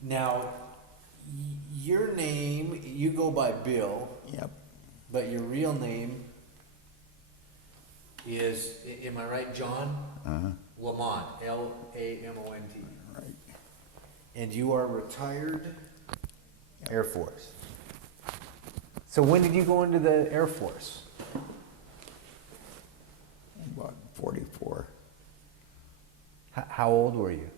Now, your name, you go by Bill. Yep. But your real name is, am I right, John? Uh-huh. Lamont, Lamont. Right. And you are retired Air Force. So when did you go into the Air Force? About 44. How old were you?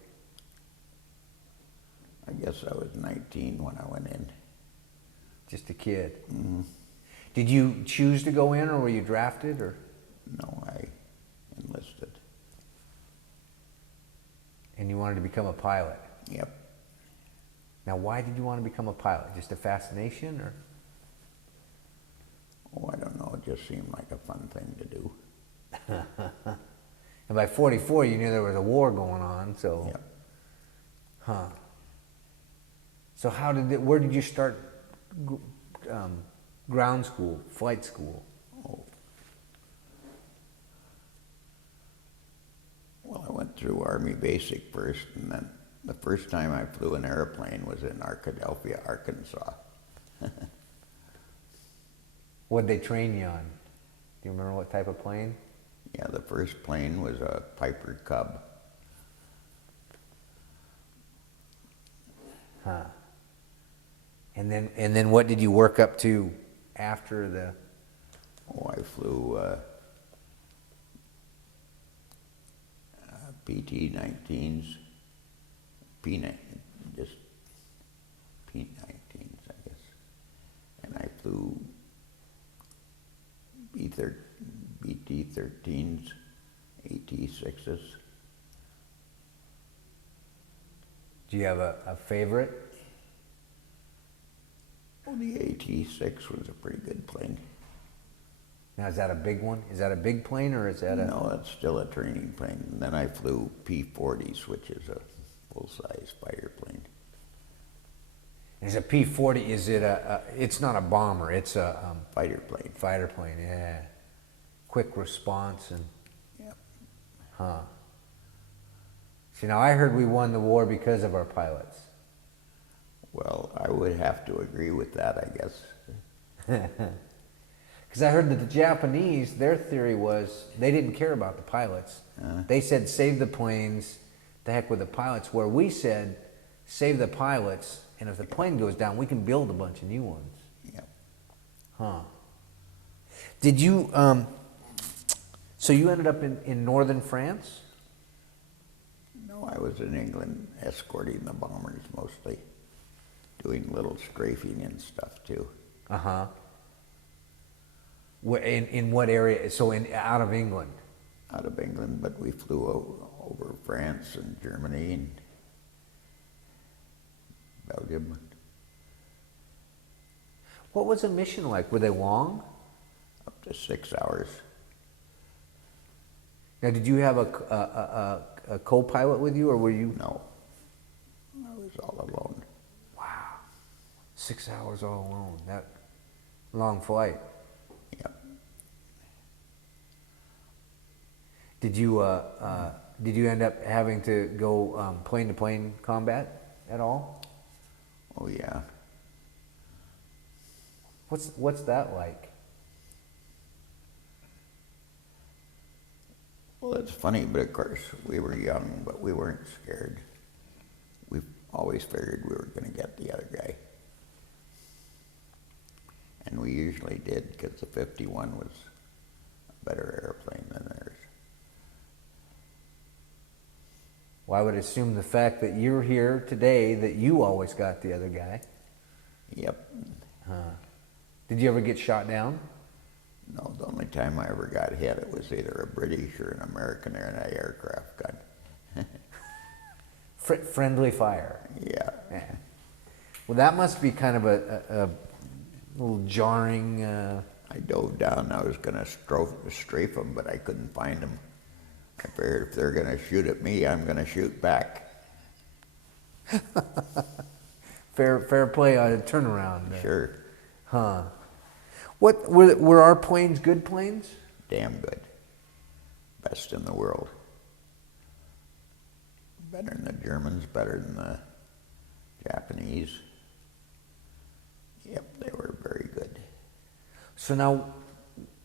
I guess I was 19 when I went in. Just a kid. Mm-hmm. Did you choose to go in, or were you drafted, or? No, I enlisted. And you wanted to become a pilot. Yep. Now, why did you want to become a pilot? Just a fascination, or? Oh, I don't know. It just seemed like a fun thing to do. And by 44, you knew there was a war going on, so. Yep. Huh. So where did you start ground school, flight school? Oh. Well, I went through Army Basic first, and then the first time I flew an airplane was in Arkadelphia, Arkansas. What'd they train you on? Do you remember what type of plane? Yeah, the first plane was a Piper Cub. Huh. And then what did you work up to after the? Oh, I flew PT-19s, just P-19s, I guess. And I flew BT-13s, AT-6s. Do you have a favorite? Well, the AT-6 was a pretty good plane. Now, is that a big one? Is that a big plane, or is that a? No, that's still a training plane. And then I flew P-40s, which is a full-size fighter plane. Is a P-40? Is it a? It's not a bomber. It's a Fighter plane. fighter plane. Yeah. Quick response and. Yep. Huh. See, now I heard we won the war because of our pilots. Well, I would have to agree with that, I guess. Because I heard that the Japanese, their theory was they didn't care about the pilots. They said save the planes, the heck with the pilots. Where we said save the pilots, and if the plane goes down, we can build a bunch of new ones. Yep. Huh. Did you, so you ended up in northern France? No, I was in England escorting the bombers mostly, doing little strafing and stuff too. Uh-huh. In what area? So out of England? Out of England, but we flew over France and Germany and Belgium. What was a mission like? Were they long? Up to 6 hours. Now, did you have a co-pilot with you, or were you? No, I was all alone. Wow, 6 hours all alone. That long flight. Yep. Did you end up having to go plane to plane combat at all? Oh yeah. What's that like? Well, it's funny, but of course we were young, but we weren't scared. We always figured we were going to get the other guy. And we usually did, because the 51 was a better airplane than theirs. Well, I would assume the fact that you're here today that you always got the other guy. Yep. Did you ever get shot down? No, the only time I ever got hit, it was either a British or an American aircraft gun. Friendly fire. Yeah. Yeah. Well, that must be kind of a little jarring. I dove down. I was going to strafe them, but I couldn't find them. I figured if they're going to shoot at me, I'm going to shoot back. Fair play on a turnaround. Sure. Huh. What were our planes good planes? Damn good. Best in the world. Better than the Germans, better than the Japanese. Yep, they were very good. So now,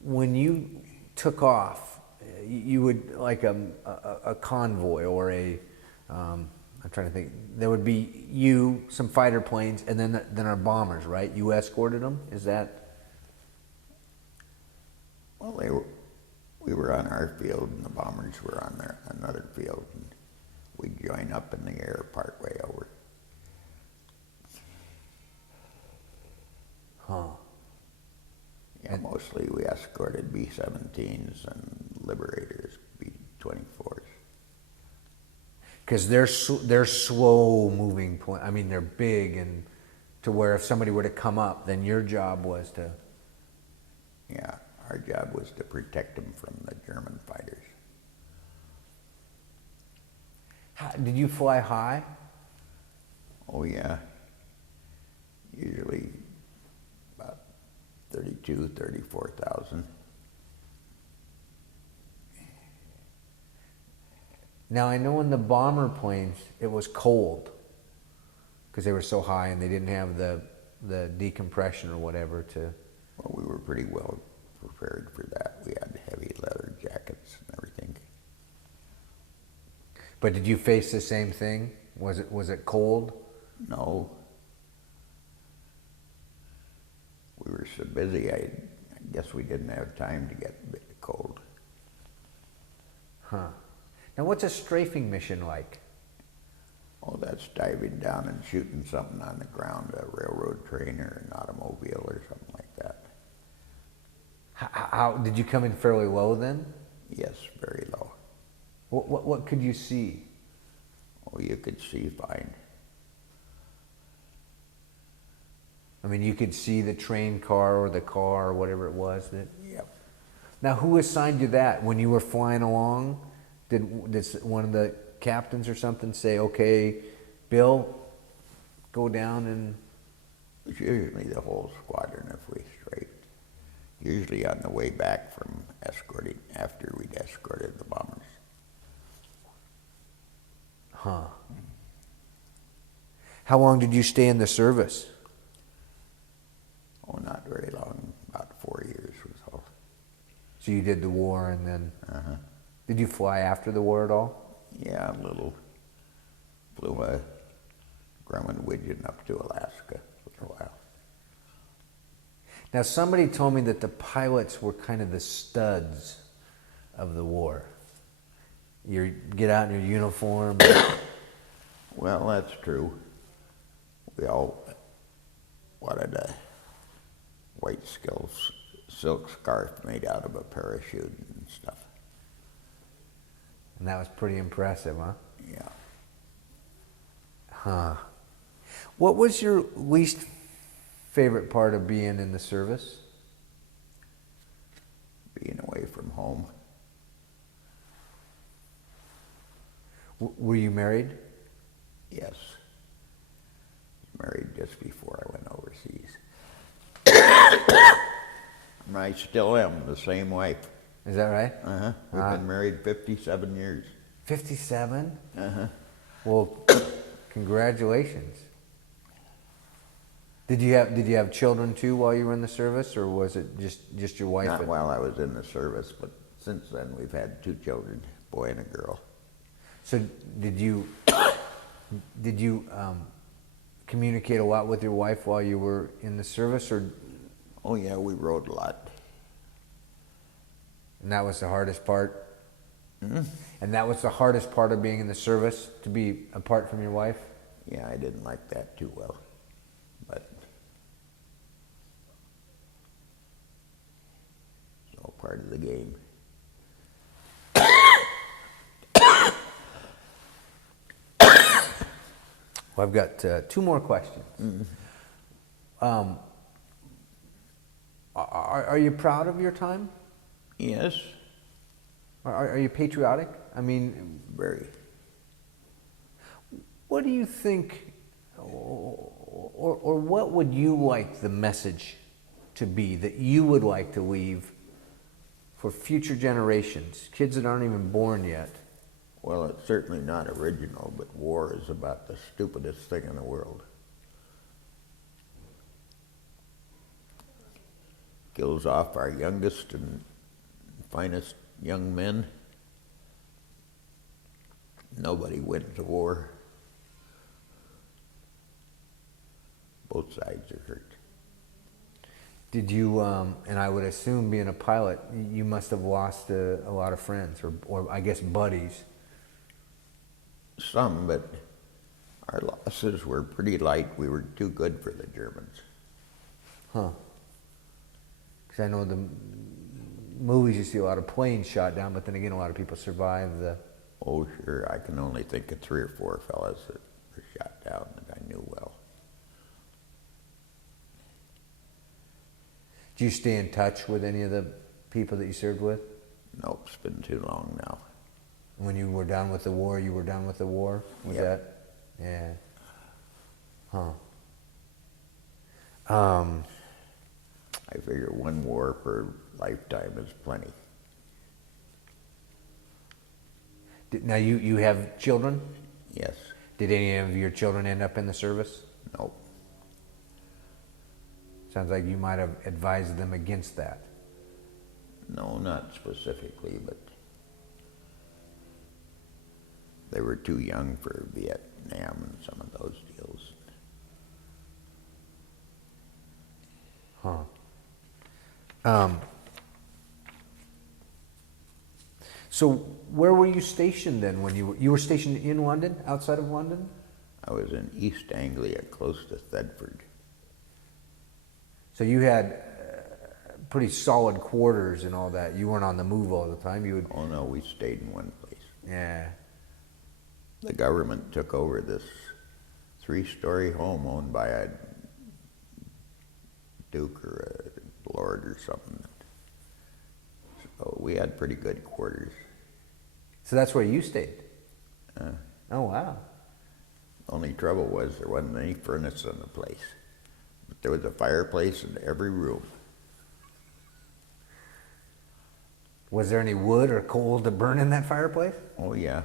when you took off, you would, like a convoy or I'm trying to think, there would be you, some fighter planes, and then our bombers, right? You escorted them? Is that? Well, we were on our field and the bombers were on another field, and we'd join up in the air part way over. Huh. Yeah, mostly we escorted B-17s and Liberators, B-24s. Because they're slow moving point. I mean, they're big, and to where if somebody were to come up, then your job was to. Yeah, our job was to protect them from the German fighters. Did you fly high? Oh yeah, usually about 32, 34,000. Now, I know in the bomber planes, it was cold because they were so high and they didn't have the decompression or whatever to. Well, we were pretty well prepared for that. We had heavy leather jackets and everything. But did you face the same thing? Was it cold? No. We were so busy, I guess we didn't have time to get a bit cold. Huh. Now, what's a strafing mission like? Oh, that's diving down and shooting something on the ground, a railroad train or an automobile or something like that. How did you come in fairly low then? Yes, very low. What could you see? Oh, you could see fine. I mean, you could see the train car or the car or whatever it was that. Yep. Now, who assigned you that when you were flying along? Did one of the captains or something say, "Okay, Bill, go down and"? It was usually the whole squadron if we strafed. Usually on the way back from escorting, after we'd escorted the bombers. Huh. How long did you stay in the service? Oh, not very long, about 4 years was all. So you did the war and then. Uh-huh. Did you fly after the war at all? Yeah, a little. Flew a Grumman Widgeon up to Alaska for a while. Now, somebody told me that the pilots were kind of the studs of the war. You get out in your uniform. Well, that's true. We all wanted a white silk scarf made out of a parachute and stuff. And that was pretty impressive, huh? Yeah. Huh. What was your least favorite part of being in the service? Being away from home. Were you married? Yes. Married just before I went overseas. And I still am, the same wife. Is that right? Uh-huh. We've been married 57 years. 57? Uh-huh. Well, congratulations. Did you have children too while you were in the service, or was it just your wife? Not while I was in the service, but since then we've had 2 children, a boy and a girl. So did you communicate a lot with your wife while you were in the service, or? Oh yeah, we rode a lot. And that was the hardest part? Mm-hmm. And that was the hardest part of being in the service, to be apart from your wife? Yeah, I didn't like that too well, but it's all part of the game. Well, I've got 2 more questions. Mm-hmm. Are you proud of your time? Yes. Are you patriotic? I mean, Very. what do you think, or what would you like the message to be that you would like to leave for future generations, kids that aren't even born yet? Well, it's certainly not original, but war is about the stupidest thing in the world. Kills off our youngest and finest young men. Nobody wins a war. Both sides are hurt. Did you, and I would assume being a pilot, you must have lost a lot of friends, or I guess buddies. Some, but our losses were pretty light. We were too good for the Germans. Huh. Because I know the movies you see a lot of planes shot down, but then again a lot of people survive the... Oh, sure. I can only think of 3 or 4 fellas that were shot down that I knew well. Do you stay in touch with any of the people that you served with? Nope, it's been too long now. When you were done with the war, you were done with the war? Was Yep. that? Yeah. Huh. I figure 1 war per lifetime is plenty. Now you have children? Yes. Did any of your children end up in the service? Nope. Sounds like you might have advised them against that. No, not specifically, but they were too young for Vietnam and some of those deals. Huh. So where were you stationed then when you were stationed in London, outside of London? I was in East Anglia, close to Thetford. So you had pretty solid quarters and all that. You weren't on the move all the time. You would. Oh no, we stayed in one place. Yeah. The government took over this 3-story home owned by a duke or a lord or something. So we had pretty good quarters. So that's where you stayed. Uh, Oh wow. Only trouble was there wasn't any furnace in the place. But there was a fireplace in every room. Was there any wood or coal to burn in that fireplace? Oh yeah.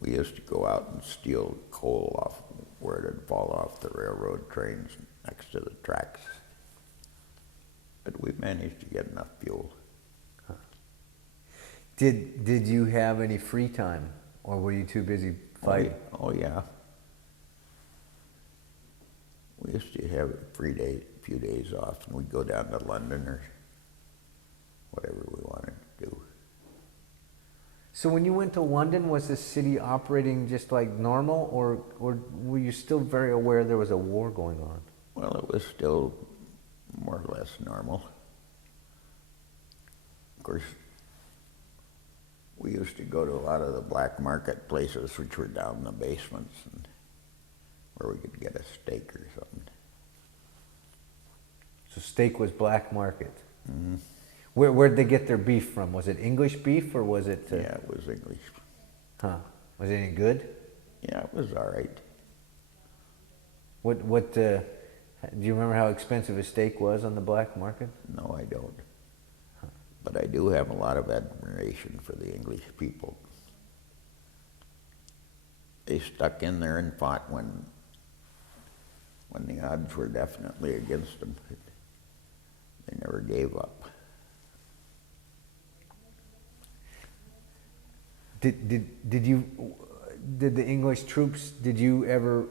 We used to go out and steal coal off where it had fall off the railroad trains next to the tracks. But we managed to get enough fuel. Did you have any free time, or were you too busy fighting? Oh yeah. We used to have a few days off, and we'd go down to London or whatever we wanted to do. So when you went to London, was the city operating just like normal, or were you still very aware there was a war going on? Well, it was still more or less normal. Of course, we used to go to a lot of the black market places, which were down in the basements, and where we could get a steak or something. So steak was black market. Mm-hmm. Where'd they get their beef from? Was it English beef, or was it? Yeah, it was English. Huh? Was it any good? Yeah, it was all right. What? Do you remember how expensive a steak was on the black market? No, I don't. But I do have a lot of admiration for the English people. They stuck in there and fought when the odds were definitely against them. They never gave up. Did the English troops? Did you ever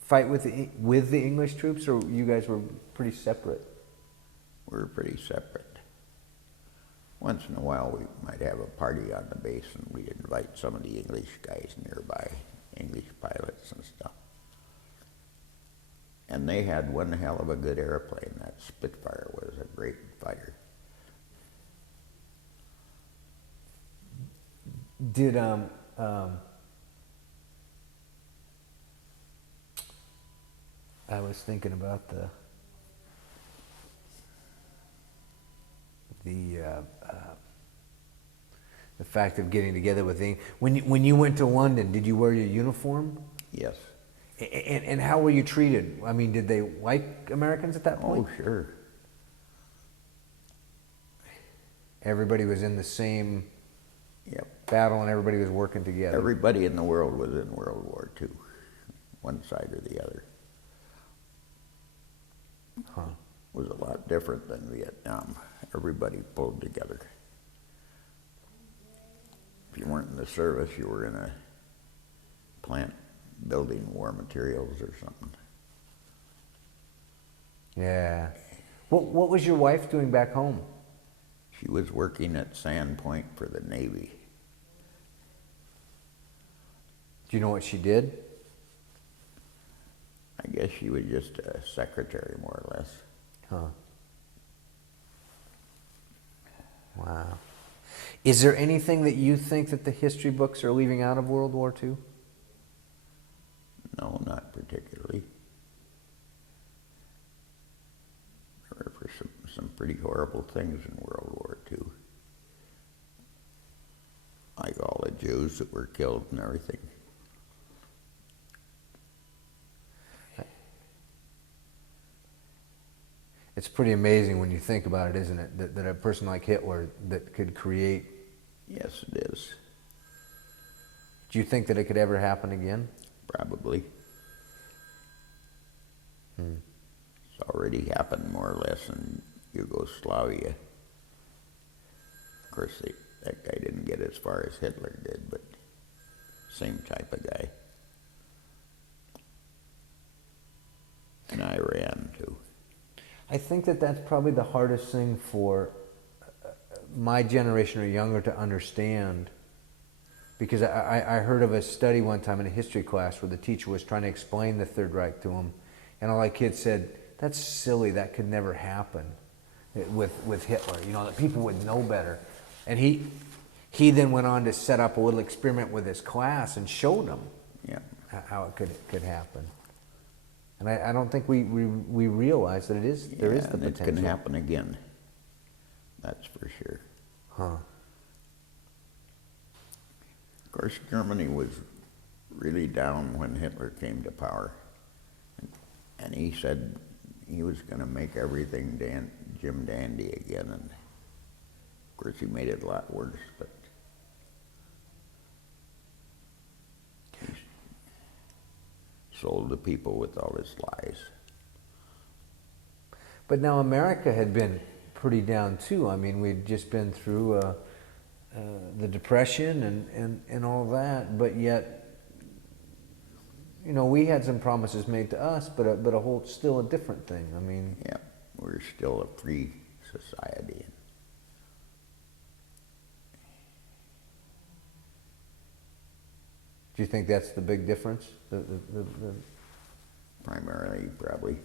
fight with the English troops, or you guys were pretty separate? We were pretty separate. Once in a while, we might have a party on the base, and we'd invite some of the English guys nearby, English pilots and stuff. And they had one hell of a good airplane. That Spitfire was a great fighter. Did I was thinking about the fact of getting together with when you went to London, did you wear your uniform? Yes. And how were you treated? I mean, did they like Americans at that point? Oh, sure. everybody was in the same Yep. battle and everybody was working together. Everybody in the world was in World War II, one side or the other. Huh. It was a lot different than Vietnam. Everybody pulled together. If you weren't in the service, you were in a plant building war materials or something. Yeah. What was your wife doing back home? She was working at Sandpoint for the Navy. Do you know what she did? I guess she was just a secretary, more or less. Huh. Wow. Is there anything that you think that the history books are leaving out of World War II? No, not particularly. There were some pretty horrible things in World War II. Like all the Jews that were killed and everything. It's pretty amazing when you think about it, isn't it? That a person like Hitler that could create. Yes, it is. Do you think that it could ever happen again? Probably. It's already happened more or less in Yugoslavia. Of course, that guy didn't get as far as Hitler did, but same type of guy. And Iran, too. I think that that's probably the hardest thing for my generation or younger to understand, because I heard of a study one time in a history class where the teacher was trying to explain the Third Reich to them, and all the kids said, "That's silly, that could never happen with Hitler, you know, that people would know better." And he then went on to set up a little experiment with his class and showed them how it could happen. And I don't think we realize that there is the and potential. it can happen again. That's for sure. Huh. Of course, Germany was really down when Hitler came to power. And he said he was going to make everything Jim Dandy again. And of course, he made it a lot worse. But he sold the people with all his lies. But now America had been pretty down too. I mean, we'd just been through the Depression and all that, but yet, you know, we had some promises made to us, but a whole still a different thing. I mean, Yeah, we're still a free society. do you think that's the big difference? Primarily, probably.